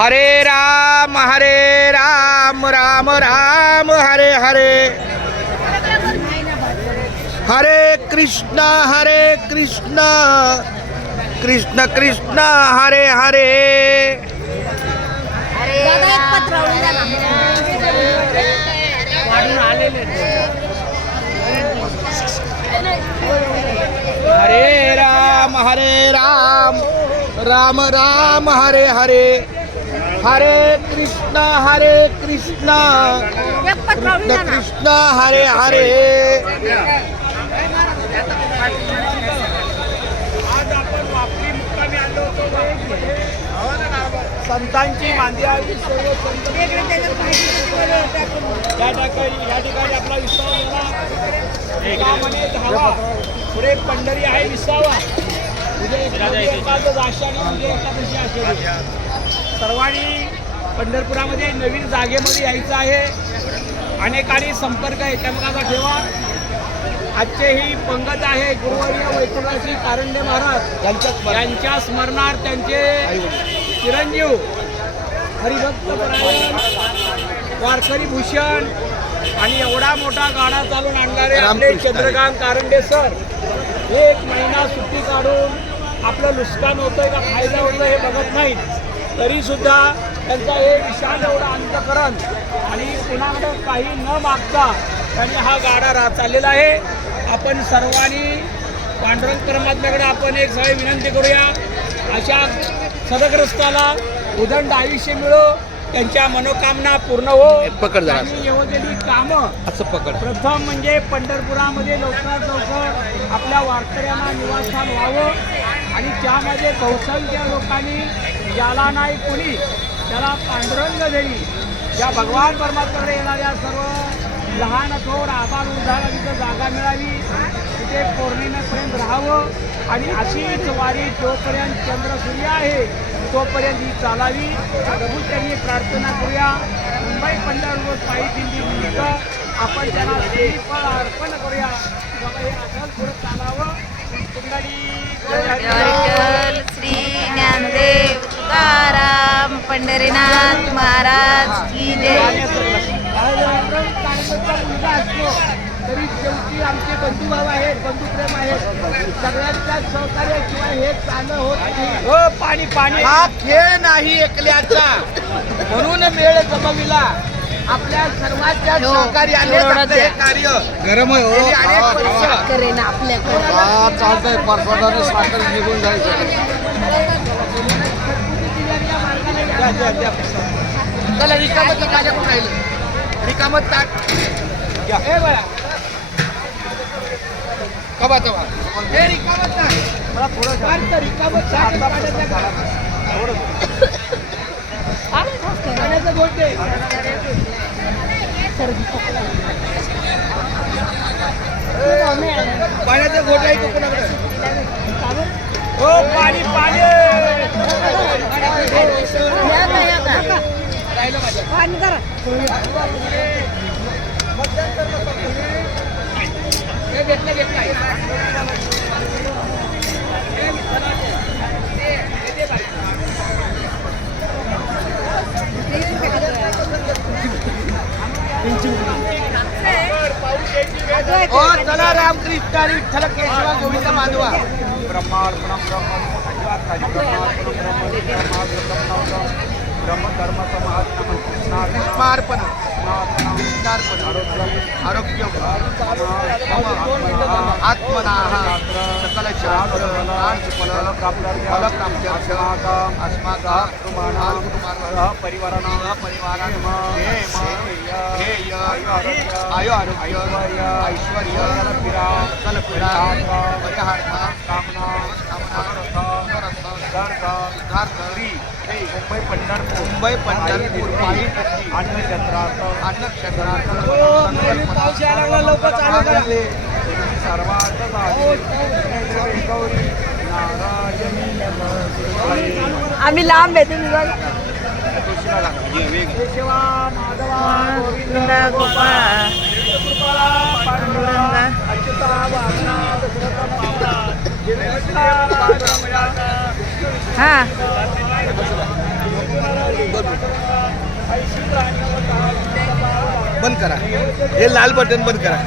हरे राम राम राम हरे हरे, हरे कृष्णा कृष्ण कृष्ण हरे हरे। दादा एक पत्र हरे राम राम राम हरे हरे, हरे कृष्ण कृष्ण कृष्ण हरे हरे। संतांची मांदी आली सर्व संत या ठिकाणी आपला विसावा धावा पुढे पंढरी आहे विसावा सर्वांनी पंढरपुरामध्ये नवीन जागेमध्ये यायचं आहे। अनेकांनी संपर्क आहे त्यामुळे ठेवा। आजचे ही पंगत आहे गुरुवर्य वैकुंठवासी कारंडे महाराज यांच्या स्मरणार्थ त्यांचे चिरंजीव हरिभक्त परायण वारकरी भूषण आणि एवढा मोठा गाडा चालून आणणारे आपले चंद्रकांत कारंडे सर एक महिना सुट्टी काढून आपलं नुकसान होतंय का फायदा होतोय हे बघत नाहीत, तरी सुद्धा त्यांचा हे विशाल एवढा अंतकरण आणि कुणाकडे काही न मागता त्यांनी हा गाडा चाललेला आहे। आपण सर्वांनी पांडुरंग परमात्म्याकडे आपण एक सगळे विनंती करूया, अशा सदग्रस्ताला उदंड आयुष्य मिळो, त्यांच्या मनोकामना पूर्ण हो। आणि एवढी कामं असं पकड प्रथम म्हणजे पंढरपुरामध्ये लवकरात लवकर आपल्या वारकऱ्यांना निवासस्थान व्हावं आणि त्यामध्ये बहुसंख्य लोकांनी ज्याला नाही कोणी त्याला पांडुरंग देवी या भगवान परमात्म्याकडे येणाऱ्या सर्व लहान थोर आबाल उद्धार तिथं जागा मिळावी, तिथे पौर्णिमेपर्यंत राहावं आणि अशीच वारी जोपर्यंत चंद्र सूर्य आहे तोपर्यंत ही चालावी। प्रभू त्यांनी प्रार्थना करूया। मुंबई पंढरपूर पायी दिंडीनिमित्त आपण त्यांना श्रीफळ अर्पण करूया। बाबा हे असंच पुढे चालावं। श्री ज्ञानदेव तुकाराम पंढरीनाथ महाराज की जय। मुलगा असतो तरी शेवटी आमचे बंधुभाव आहेत, बंधुप्रेम आहेत, सगळ्यांच्या सहकार्याशिवाय हे चालणं होत नाही। हो पाणी पाणी हा खेळ नाही एकल्याचा, म्हणून मेळ जमविला आपल्या सर्वांच्या सहकार्याने हे कार्य गरम करेन आपल्याकडे चालतंय। परसादाने साखर निघून जायचं। चला रिकामत माझ्याकडून राहिलं, रिकामत ताट हे बघा कबा तवा हे रिकामत ताट मला थोडं रिकामत ताट पाण्याचं गोटे पाण्याचं गोटे आहे तो कोणाकडे? हो पाणी पाणी राहिलं माझ्या पाणी करा हे घेतलं घेतलं और चला रामकृष्ण विठ्ठल केशवा गोविंद माधवा ब्रह्म धर्म समार्पण आरोग्य आत्मना सकल आयु आरोग्य ऐश्वर्य मुंबई पंढरपूर पायी अन्नक्षेत्रार्थ पाऊस यायला लागला लवकर चालू करा। सर्वार्थ आम्ही लांब आहे तुम्ही बघा। केशवा माधवा गोविंद गोपाळ पांडुरंग अच्युता वामना दशरथ मावळा हा बंद करा, हे लाल बटन बंद करा.